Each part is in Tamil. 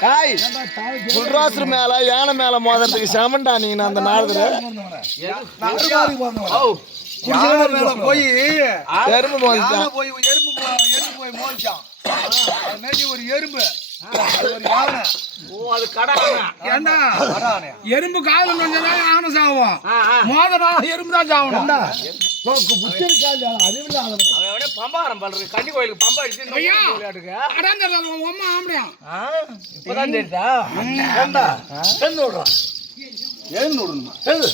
டாய் புல்ராசர் மேல யானை மேல மோதுறதுக்கு சமண்டா நீ அந்த நாடுல போய் எறும்பு போய் எறும்பு போய் மோதிச்சான். ஒரு எறும்பு. எறும்பு காது நொஞ்சதான் யானை சாவும். மோதனா எறும்பு தான் சாவணும். பம்பாரம் பண்றது கன்னி கோயிலுக்கு பம்பா அடிச்சு அம்மா ஆம்படியான் இப்பதான் தெரியுதா? எழுந்து விடுறான் எழுந்து விடணுமா எழுது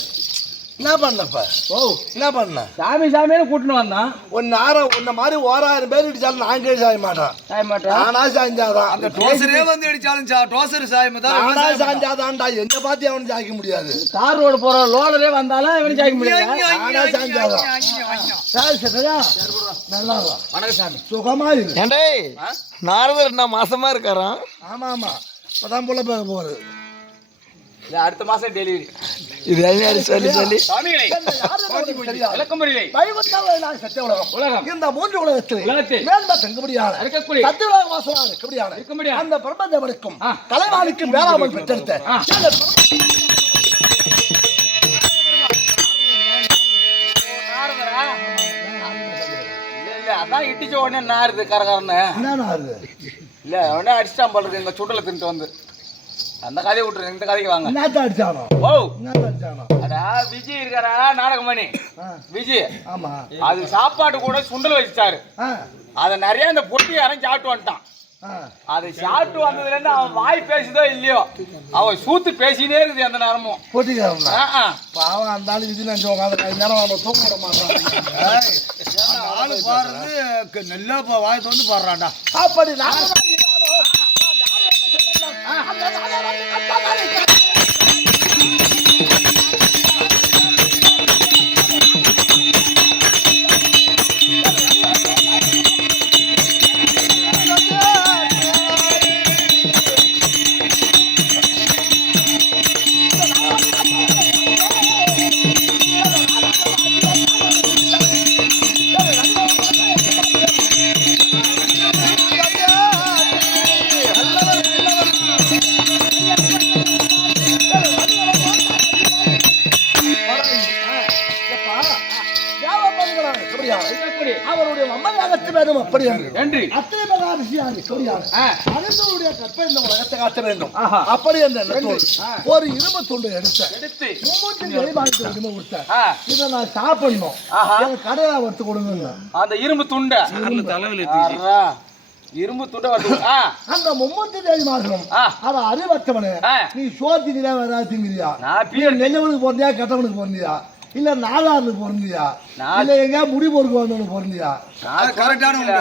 என்ன பண்ணப்ப? ஓ. என்ன பண்ண? சாமி சாமின்னு கூட்டின்னு வந்தான் ஒன்னு ஆயிரம் உன்ன மாதிரி ஓராயிரம் பேர் இடிச்சாலும் நான் கேள்வி சாய மாட்டேன். சாய மாட்டேன் நானா சாய்ஞ்சாதான் அந்த டோசரே வந்து அடிச்சாலும் சா- டோசர் சாயம் தான் நானா. சாய்ஞ்சாதான்டா என்ன பார்த்து அவனை சாய்க்க முடியாது. கார் ரோடு போற லோடரே வந்தாலும் இவனு சாய்க்க முடியாது. நானா சாய்ஞ்சாதான். சரி சரியா? நல்லா வணக்கம் சாமி. சுகமா இரு. ஏண்டே நாரதர் என்ன மாசமா இருக்காராம்? ஆமா ஆமா. இப்பதான் பார்க்க போறது இது அடுத்த மாசம் டெலிவரி. இது என்ன சொல்லி சொல்லி? இந்த மூன்று உலகத்தில் மேல்ம தங்குபடியான இருக்கக்கூடிய. சத்திய உலக வாசலாக இருக்கபடியான இருக்கமுடியாது அந்த பிரபஞ்சவனுக்கும் ஆ. கலைவாணிக்கும் வேளாமல் பெற்றெடுத்த அதான் இடிச்ச உடனே நாருது கரகரன்னு. என்னண்ணா அது? இல்ல உடனே அடிச்சிட்டான் போல இருக்கு. எங்க சுடல தின்ட்டு வந்து. அந்த கதையை விட்டுரு இந்த கதைக்கு வாங்க. என்னத்த அடிச்சானோ? ஓ என்னத்த அடிச்சானோ? அடா விஜய் இருக்காரா? நாடகமணி. விஜய். ஆமா. அது சாப்பாடு கூட சுண்டல் வச்சுட்டாரு. ஆ. அதை நிறைய இந்த பொட்டிக்காரன் சாப்பிட்டு வந்துட்டான். அது சாப்பிட்டு வந்ததுல இருந்து அவன் வாய் பேசுதோ இல்லையோ அவன் சூத்து பேசினே இருக்குது எந்த நேரமும். போட்டிக்காரனா. பாவம் அந்த ஆளு விதி நினைச்சு உட்காந்து கை நேரம் நம்ம தூங்க விட மாட்டான். அந்த ஆளு க- நல்லா வாயை திறந்து பாடுறான்டா. அப்படி? நான் வேணும் அப்படி என்று அத்தனை மகாரிஷியான கபடியாளர் ஆ. மனிதனுடைய கற்பை இந்த உலகத்தை காட்ட வேண்டும். ஆஹா. அப்படி என்ற ஒரு இரும்பு துண்டு எடுத்த. எடுத்து மூமூட்டி வெளிமாட்டு உரிமை கொடுத்தேன் ஆ, இதை நான் சாப்பிடணும். ஆஹா. எனக்கு கடையில வறுத்து கொடுங்க அந்த இரும்பு துண்டை. ஆறா. இரும்பு துண்டை வந்து அந்த மும்மூர்த்தி தேவி மாசனம் ஆ. அவ அறிவற்றவனு. நீ சோத்திக்கிறா வேற திங்கிறியா நான் நீ பீர் நெல்லவனுக்கு பிறந்தியா கெட்டவனுக்கு பிறந்தியா இல்ல நாலாறுக்கு பிறந்தியா? இல்ல எங்கேயா முடி பொறுக்கு வந்தவனுக்கு பிறந்தியா? நான் கரெக்டான.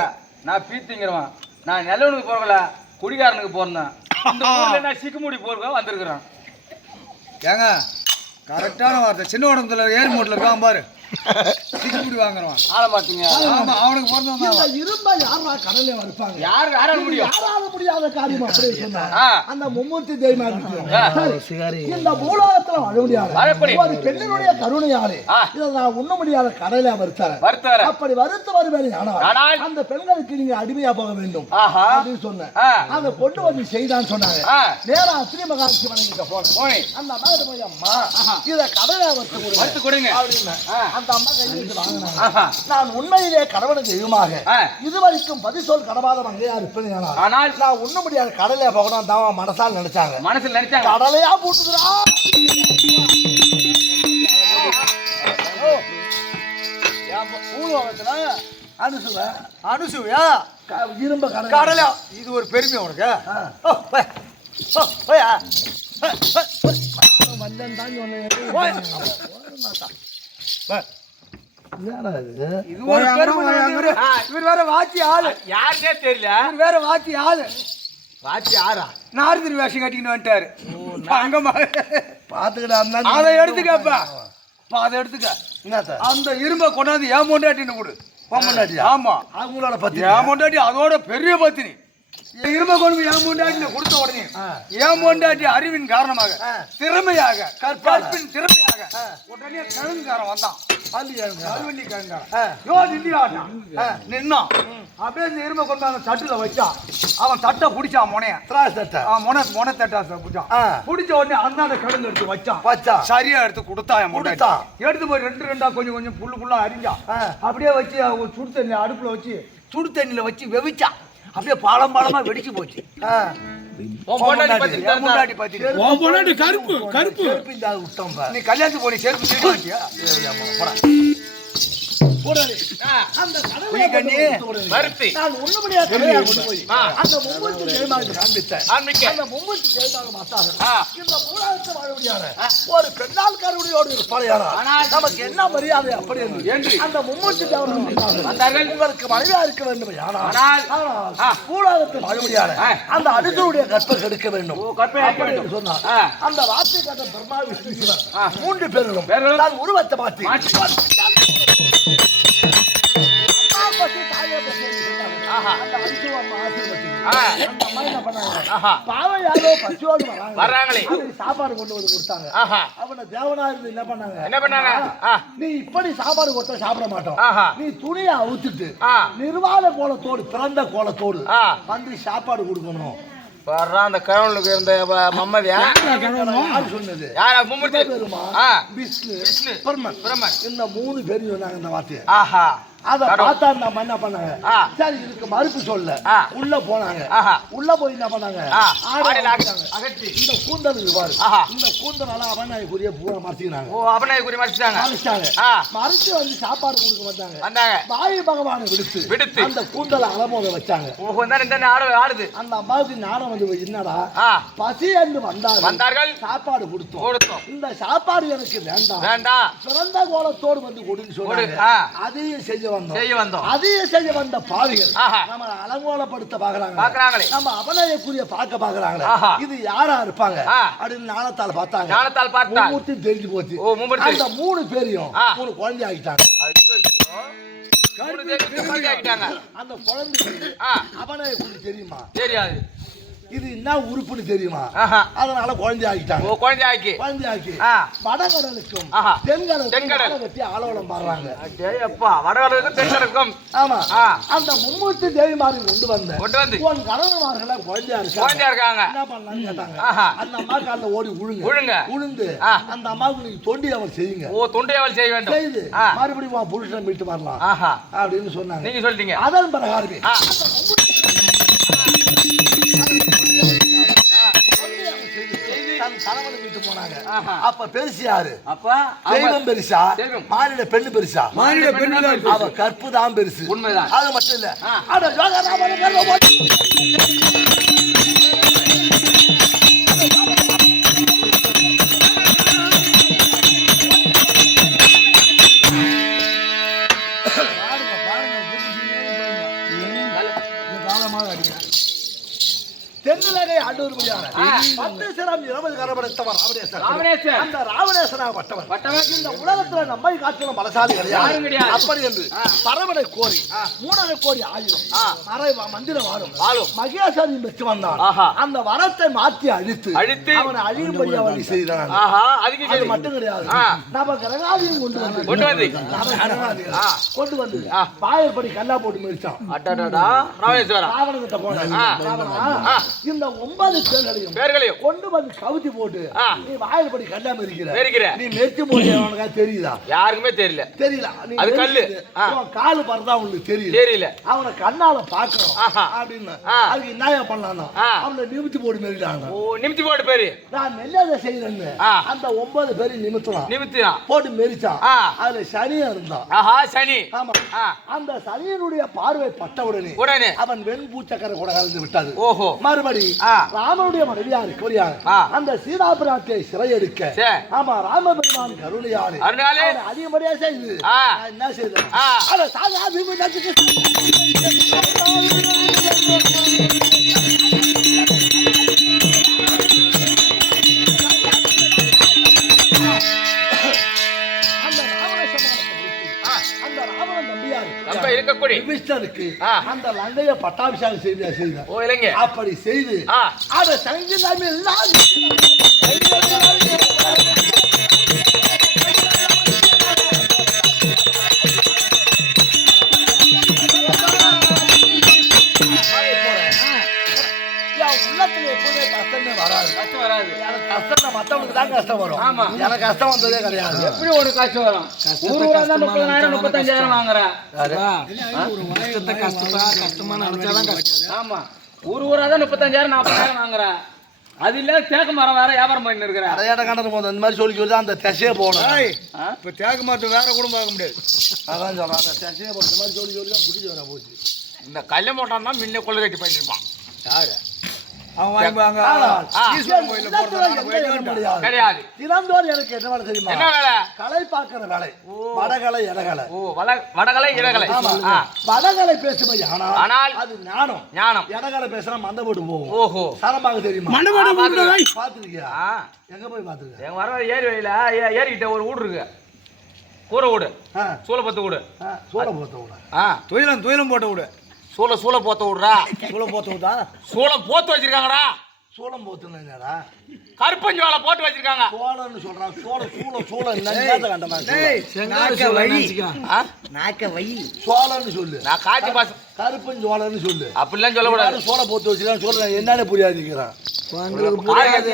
நான் பீத்திங்கிறவன். நான் நல்லவனுக்கு போறல குடிகாரனுக்கு போறேன் இந்த ஊர்ல நான் சிக்குமுடி போறக்க வந்திருக்கிறேன். ஏங்க கரெக்டான வார்த்தை. சின்ன உடம்புல ஏரி மூட்டில் இருக்கான் பாரு. சிக்கிப்பிடி வாங்குறவன் ஆள மாட்டீங்க ஆமா அவனுக்கு பிறந்தவன் தான் இந்த அவன். இரும்பை யாரா கடல்ல வறுப்பாங்க யாரு யாரால இது முடியும்? யாரால முடியாத காரியம் அப்படியே சொன்னா. ஆ. அந்த மும்மூர்த்தி தெய்வமா இருக்கு. ஆ. இந்த பூலோகத்துல வாழ முடியாது. ஒரு பெண்ணினுடைய கருணையாலே ஆ. இதை நான் உண்ண முடியாத கடலை வறுத்தார வருத்த வர அப்படி வறுத்து வருவேன் ஆனால் அந்த பெண்களுக்கு நீங்க அடிமையா போக வேண்டும். அப்படின்னு சொன்னேன். அதை கொண்டு வந்து செய்தான்னு சொன்னாங்க. நேரா வணங்கிட்ட போனேன். போய் அந்த போய் அம்மா இதை கடலை வறுத்து கொடுங்க. அப்படின்னு. அந்த அம்மா வாங்கினாங்க. ஆஹா. நான் உண்மையிலே கடவுளுக்கு தெய்வமாக. இதுவரைக்கும் பதிசொல் கடவாத மங்கையா இருப்பேன் ஆனால் நான் உண்ண முடியாத கடலையா போகணும் தான் மனசால் நினைச்சாங்க. மனசுல நினைச்சாங்க. கடலையா போட்டுதுடா? அனுசுவ. அனுசுவியா? இரும்ப கடலை. கடலை இது ஒரு பெருமை உனக்கு. வந்தேன் தான் சொன்னேன். இவரு. வேற வாத்தி ஆளு. யாருக்கே தெரியல. இவர் வேற வாத்தி ஆளு. வாச்சி யாரா? நாரதிரி வேஷம் கட்டிக்கின்னு வந்துட்டாரு. அங்கம்மா பாத்துக்கிட்டா அதை எடுத்துக்கப்பா. அதை எடுத்துக்க. அந்த இரும்பை கொண்டாந்து ஏன் பொண்டாட்டின்னு கொடு? ஆமா. அவங்களோட பத்தி ஏன் பொண்டாட்டி அதோட பெரிய பத்தினி. இரும்பை கொண்டு ஏன் பொண்டாட்டின்னு கொடுத்த உடனே ஏன் பொண்டாட்டி அறிவின் காரணமாக திறமையாக கற்பின் திறமையாக வந்தாங்க உடனே கிழங்குக்காரன் வந்தான் பள்ளி கிழங்கு. மறுவள்ளி கிழங்காரன் ஆ. யோ நின்றான் நின்னான் அப்படியே இந்த எருமை கொண்டு அந்த தட்டுல வச்சான் அவன் தட்டை பிடிச்சான் முனைய தட்டை. அவன் முனை முனை தட்டா பிடிச்சான். பிடிச்ச உடனே அந்தாண்ட கிழங்கு எடுத்து வச்சான் வச்சா. சரியா எடுத்து கொடுத்தா என் முன்னாடி. கொடுத்தான். எடுத்து போய் ரெண்டு ரெண்டா கொஞ்சம் கொஞ்சம் புல்லு புல்லா அரிஞ்சான். அப்படியே வச்சு சுடு தண்ணி அடுப்புல வச்சு சுடு தண்ணியில வச்சு வெவிச்சான் அப்படியே பாலம் பாலமா வெடிச்சு போச்சு கருப்பு கருப்பு. நீ கல்யாணத்துக்கு போனி செருப்பு திருடி அந்த கடவுளை கண்ணி. நான் ஒண்ணுபடியா கொண்டு போய். அந்த காண்பித்தேன் ஆ. இந்த மூலாயிரத்து வாழக்கூடியான ஒரு பெண்ணால்காரனுடையோடு ஒரு பழையாரா ஆனால் நமக்கு என்ன மரியாதை அப்படி என்று அந்த மும்மூர்த்தி தேவர்கள் வந்தார்கள். உங்களுக்கு மனைவியா இருக்க வேண்டும் ஆனால். மூலாயிரத்து வாழக்கூடியான ஆ. அந்த அடுத்தருடைய கற்பை கெடுக்க வேண்டும் சொன்னார். அந்த வார்த்தை கண்ட பிரம்மா விஷ்ணு. மூன்று பேர்களும் உருவத்தை மாற்றி. பாவம் யாரோ பசியோடு வராங்க வர்றாங்களே. அவனுக்கு சாப்பாடு கொண்டு வந்து கொடுத்தாங்க அவனை தேவனா இருந்து என்ன பண்ணாங்க? என்ன பண்ணாங்க? நீ இப்படி சாப்பாடு கொடுத்தா சாப்பிட மாட்டோம். நீ துணியை அவுத்துட்டு ஆ. நிர்வாண கோலத்தோடு பிறந்த கோலத்தோடு. வந்து சாப்பாடு கொடுக்கணும். வர்றா அந்த கரவனுக்கு இருந்த மம்மதியா சொன்னது? யாரா மும்மூர்த்தி விஷ்ணு விஷ்ணு பிரம்மன். பிரம்மன். இந்த மூணு பேரும் சொன்னாங்க இந்த வார்த்தையை. ஆஹா. அத. பார்த்தா அந்த அம்மா என்ன பண்ணாங்க. சரி இதுக்கு மறுப்பு சொல்ல. உள்ள போனாங்க. உள்ள போய் என்ன பண்ணாங்க? அகற்றி. இந்த கூந்தல் பாரு. இந்த கூந்தலால அவனாய்க்குரிய பூரா மறைச்சிக்கிறாங்க ஓ அவனை குறி மறைச்சிட்டாங்க. மறைச்சிட்டாங்க மறைச்சு வந்து சாப்பாடு கொடுக்க வந்தாங்க. வந்தாங்க. வாயு பகவானை விடுத்து விடுத்து. அந்த கூந்தலை அலமோத வச்சாங்க. ஓஹோ ஆடு ஆடுது. அந்த அம்மாவுக்கு ஞானம் வந்து என்னடா? பசி என்று வந்தாங்க வந்தார்கள். சாப்பாடு கொடுத்தோம். கொடுத்தோம். இந்த சாப்பாடு எனக்கு வேண்டாம். வேண்டாம். பிறந்த கோலத்தோடு வந்து கொடுன்னு சொன்னாங்க. அதையும் செய்ய வந்தோம் செய்ய வந்தோம். அதையும் செய்ய வந்த பாவிகள். நம்ம அலங்கோலப்படுத்த பாக்குறாங்க பாக்குறாங்களே நம்ம அவநயக்குரிய பார்க்க பாக்குறாங்களே. இது யாரா இருப்பாங்க. அப்படின்னு ஞானத்தால் பார்த்தாங்க. ஞானத்தால் பார்த்தால் மூர்த்தி தெரிஞ்சு போச்சு. அந்த மூணு பேரையும். மூணு குழந்தை ஆகிட்டாங்க குழந்தை அந்த ஆ. அவநயக்குடி தெரியுமா? தெரியாது. இது என்ன உறுப்புன்னு தெரியுமா? அதனால குழந்தை ஆகிட்டாங்க. ஓ குழந்தை ஆக்கி. குழந்தை ஆக்கி. வடகடலுக்கும் தென்கடல். மாலை கட்டி ஆலோலம் பாடுறாங்க. அப்பா வடகடலுக்கும் தென்கடலுக்கும். ஆமா. அந்த மும்மூர்த்தி தேவிமாரி கொண்டு வந்த கொண்டு வந்து. உன் கணவன்மார்கள குழந்தையா இருக்காங்க. குழந்தையா இருக்காங்க. என்ன பண்ணலாம்னு கேட்டாங்க. அந்த அம்மா கால்ல ஓடி உழுங்க. உழுங்க. உழுந்து. அந்த அம்மாவுக்கு நீங்க தொண்டி அவர் செய்யுங்க. ஓ தொண்டையாவல் செய்ய வேண்டும். செய்து. மறுபடியும் புருஷனை மீட்டு வரலாம் அப்படின்னு சொன்னாங்க. நீங்க சொல்லிட்டீங்க. அதன் பிரகாரமே கணவனை மீட்டு போனாங்க. அப்ப பெருசு யாரு அப்பா தெய்வம் பெருசா. மாநில பெண்ணு பெருசா மாநில பெண்ணு அவ கற்பு தான் பெருசு உண்மைதான். அது மட்டும் இல்ல ஆ. அட யோகராமனை தென்னிலகை ஆண்டூர்படியான ஆ. பத்து சிரம் இருபது கரபடைத்தவர் ராவணேஸ்வரர். அந்த ராவணேஸ்வராகப்பட்டவர் பட்டவன் இந்த உலகத்துல நம்மை காட்டிலும் பலசாலி கிடையாது. அப்படி என்று பரமனை கோரி மூடனை கோரி ஆயிரம் மறை மந்திர வாழும் வாழும். மகேஸ்வரி பெற்று வந்தான். அந்த வரத்தை மாற்றி அழித்து அழித்து. அவனை அழியும்படி அவனை செய்தான் அது மட்டும் கிடையாது. நம்ம கிரகாதியும் கொண்டு வந்து கொண்டு வந்து. கொண்டு வந்து ஆ. பாயற்படி கல்லா போட்டு மிதிச்சான் அட்டடா ராமேஸ்வரம் ராவணகிட்ட போனேன். இந்த ஒன்பது பேர்களையும் பேர்களையும் கொண்டு வந்து கவுத்தி போட்டு. நீ வாயில்படி கல்லாம இருக்கிற. இருக்கிற. நீ மெரிச்சு போட்டு அவனுக்கா தெரியுதா? யாருக்குமே தெரியல. தெரியல. அது கல்லு. காலு பறந்தா உங்களுக்கு தெரியல தெரியல. அவனை கண்ணால பாக்குறோம். அப்படின்னு. அதுக்கு என்ன பண்ணலாம். அவனை நிமித்தி போட்டு மெரிட்டாங்க ஓ நிமித்தி போட்டு பேரு நான் நெல்லாத செய்யறேன்னு. அந்த ஒன்பது பேரும் நிமித்தலாம். நிமித்திதான் போட்டு மெரிச்சான். அதுல சனியா இருந்தான். ஆஹா சனி. ஆமா. அந்த சனியனுடைய பார்வை பட்டவுடனே உடனே அவன் வெண்பூச்சக்கரை கூட கலந்து விட்டது ஓஹோ. மறுபடி. ராமனுடைய மனைவியார் கொரியார் ஆ. அந்த சீதாபிராட்டியை சிறையெடுக்க சே. ஆமா ராமபெருமான் கருணையாரு அதிகப்படியா செய்து என்ன செய்தேன் ஆ. அட விபீஷ்ணருக்கு ஆ. அந்த லங்கைய பட்டாபிஷேகம் செய்த செய்தார் ஓ இளைஞ அப்படி செய்து அத சங்கிலாமி எல்லாம் இல்லத்துல எப்பவுமே கஷ்டமே வராது. கஷ்டம் வராது. எனக்கு கஷ்டம் மத்தவனுக்கு தான் கஷ்டம் வரும். ஆமா. எனக்கு கஷ்டம் வந்ததே கிடையாது. எப்படி ஒரு கஷ்டம் வரும்? ஒரு ஊரா தான் முப்பத்தஞ்சாயிரம் வாங்குறேன். கஷ்டமா கஷ்டமா. நினைச்சாதான் ஆமா. ஒரு ஊரா தான் முப்பத்தஞ்சாயிரம் நாற்பதாயிரம் வாங்குறேன். அது இல்ல தேக்கு மரம் வேற வியாபாரம் பண்ணி இருக்கிறேன். அடையாட கண்டது போது அந்த மாதிரி சொல்லி சொல்லி அந்த திசையே போகணும் இப்போ தேக்கு மரத்தை வேற கூட பார்க்க முடியாது. அதான் சொல்கிறேன் அந்த திசையே போகிற மாதிரி சொல்லி சொல்லி தான் வர போச்சு இந்த கல்ல மூட்டான் தான் முன்ன கொள்ளு கட்டி பண்ணியிருப்பான் யாரு? அவன் வாங்கி வாங்க. ஆ. ஈஸ்வரன் கோயில்ல போறது நான் போயிட்டு வந்துட்டேன். கிடையாது. தினந்தோறும் எனக்கு என்ன வேலை தெரியுமா? என்ன வேலை? கலை பார்க்கிற வேலை. வடகலை இடகலை ஓ வட வடகலை இடகலை ஆ. வடகலை பேசும்போது ஆனால் ஆனால் அது ஞானம். ஞானம். இடகலை பேசுனா மந்த போட்டு போகும். ஓஹோ. சரமாக தெரியுமா? மண்டபம் பாத்துக்கிறேன். பாத்துருக்கியா? ஆ. எங்க போய் பாத்துருக்க? எங்க வர ஏரி வழியில ஏ- ஏரிக்கிட்ட ஒரு வீடு இருக்கு. கூரை வீடு ஆ. சூளப்பத்து வீடு சூளை போத்த விட ஆ. துயிலம் துயிலம் போட்டு விடு சூளை சூளை போத்த விடுறா. சூளை போத்த விட்டா? சூளம் போத்து வச்சிருக்காங்கடா. சூளம் போத்துனடா கருப்பஞ்சோலை போட்டு வச்சிருக்காங்க. சோளன்னு சொல்றான் சோள சூள சூள. என்ன கண்ட மாதிரி டேய், நாக்க வழி. ஆ? நாக்க வை சோளன்னு சொல்லு. நான் காய்ச்சி பாச கருப்பன் சோளன்னு சொல்லு. அப்படிலாம் சொல்லக்கூடாது. சோளை போத்து வச்சுக்கலாம் சொல்றேன் என்னன்னு புரியாதுங்கிறான். உங்களுக்கு புரியாது.